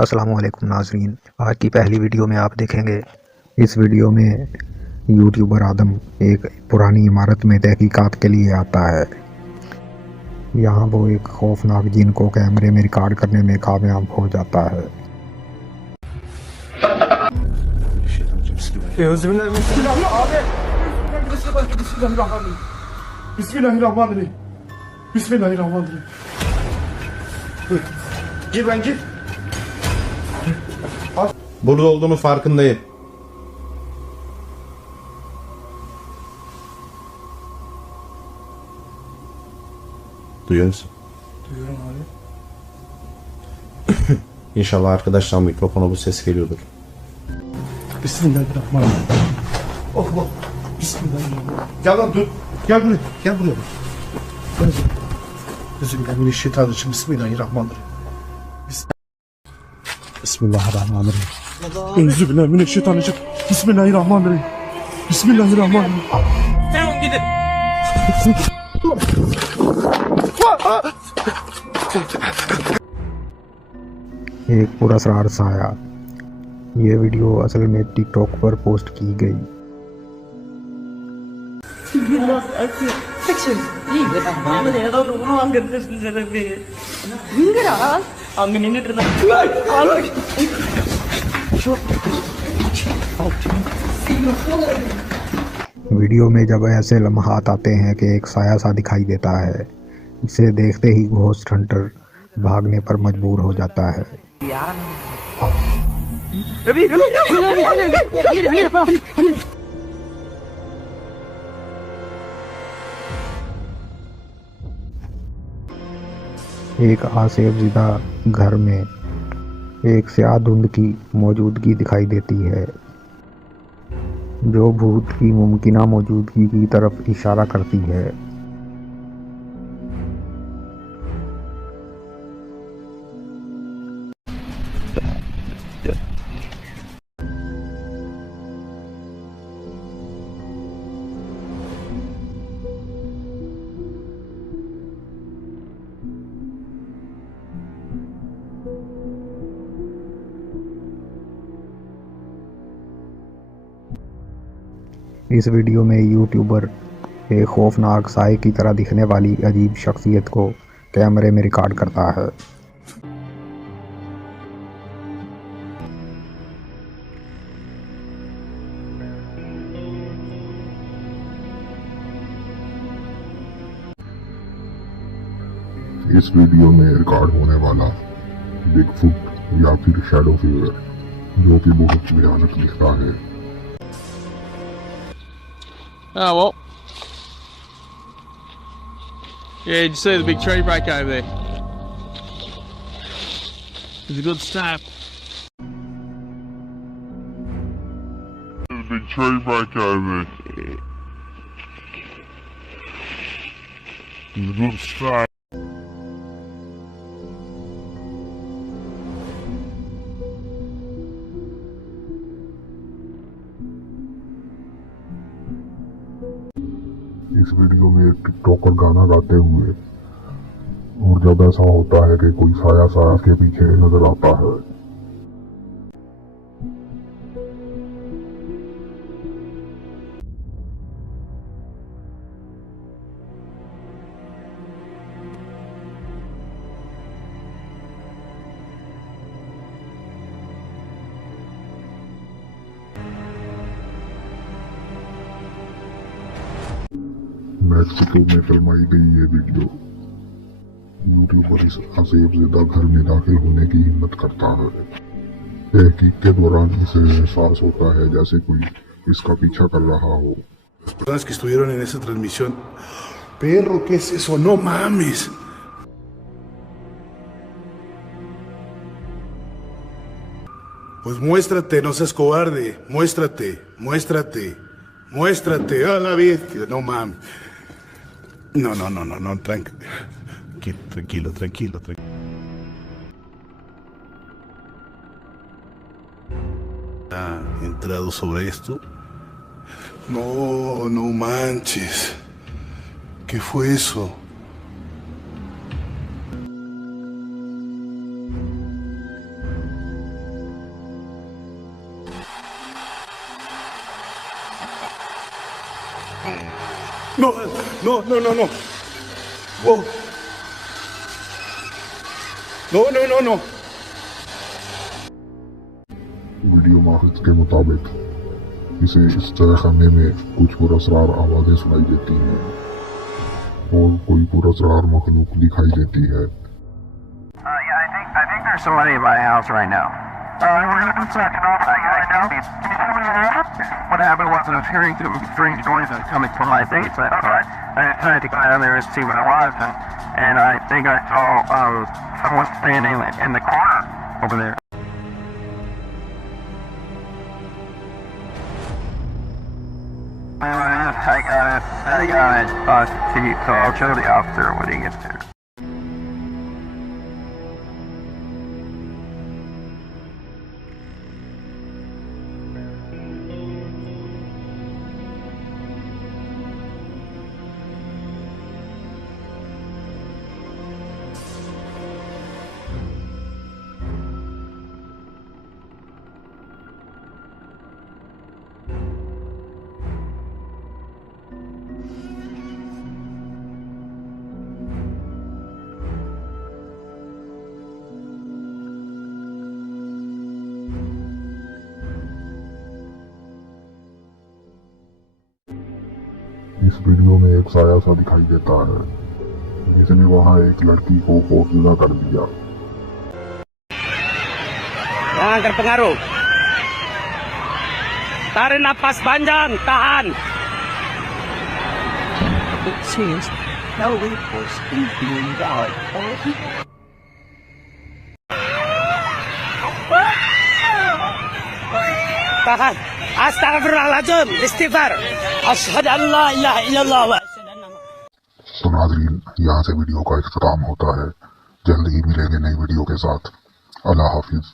अस्सलाम वालेकुम नाज़रीन। आज की पहली वीडियो में आप देखेंगे। इस वीडियो में यूट्यूबर आदम एक पुरानी इमारत में तहकीकात के लिए आता है। यहाँ वो एक खौफनाक जिन को कैमरे में रिकॉर्ड करने में कामयाब हो जाता है। Burada olduğumuz farkındayım. Duyuyor musun? Duyuyorum abi. İnşallah arkadaşlar mikrofona bu ses geliyordur. Bismillahirrahmanirrahim. Oh Allah. Bismillahirrahmanirrahim. Gel lan dur. Gel buraya. Gel buraya. Bismillahirrahmanirrahim. Bismillahirrahmanirrahim. Bismillahirrahmanirrahim. Euzubillahimineşşeytanirracim. Bismillahirrahmanirrahim. Bismillahirrahmanirrahim. Tamam gidin. एक पुरस्कार साया। ये video असल में TikTok पर post की गई। Video में जब ऐसे लम्हात आते हैं कि एक साया सा दिखाई देता है, इसे देखते ही घोस्ट हंटर भागने पर मजबूर हो जाता है। एक आसेबज़दा घर में एक स्याह धुंध की मौजूदगी दिखाई देती है, जो भूत की मुमकिना मौजूदगी की तरफ इशारा करती है। इस वीडियो में यूट्यूबर एक खौफनाक साए की तरह दिखने वाली अजीब शख्सियत को कैमरे में रिकॉर्ड करता है। इस वीडियो में रिकॉर्ड होने वाला बिगफुट या फिर शैडो फिगर, जो कि बहुत भयानक दिखता है। Oh well. Yeah, you see the big tree break over there. It's a good start. There's a big tree break over there. It's a good start. इस वीडियो में एक टिकटॉकर गाना गाते हुए, और जब ऐसा होता है कि कोई साया साया के पीछे नजर आता है। मैक्सिको में फिल्माई गई ये वीडियो यूट्यूबर इस आसेबज़दा घर में दाखिल होने की हिम्मत करता है। तहकीक के दौरान इसे एहसास होता है जैसे कोई इसका पीछा कर रहा हो। Personas que estuvieron en esa transmisión. Perro, ¿qué es eso? No mames. Pues muéstrate, no seas cobarde. Muéstrate, muéstrate, muéstrate. A la vez. No mames. No, tranquilo, tranquilo. ¿Ha entrado sobre esto? No, no manches. ¿Qué fue eso? No, no, no, no, no. Whoa. No, no, no, no. Video माहिर के मुताबिक इसे इस तहखाने में कुछ पुरअसरार आवाज़ें सुनाई देती हैं और कोई पुरअसरार मखलूक दिखाई देती है। Yeah, I think there's somebody in my house right now. One second, what happened was I was hearing strange noises coming from my face. I had to go down there and see what it was, and I think I saw someone standing in the corner over there. I got it, so I'll show the officer when he gets there. इस video में एक साया सा दिखाई देता है जिसने वहाँ एक लड़की को खौफजदा कर दिया। Jangan terpengaruh. Tarik nafas panjang, tahan. It seems no was being died. Tahan. Astagfirullahaladzim. Istighfar. Asyhadu an la ilaha illallah wa asyhadu anna Muhammadan। तो नाज़रीन, यहाँ से वीडियो का इख्तिताम होता है। जल्द ही मिलेंगे नई वीडियो के साथ। अल्लाह हाफिज।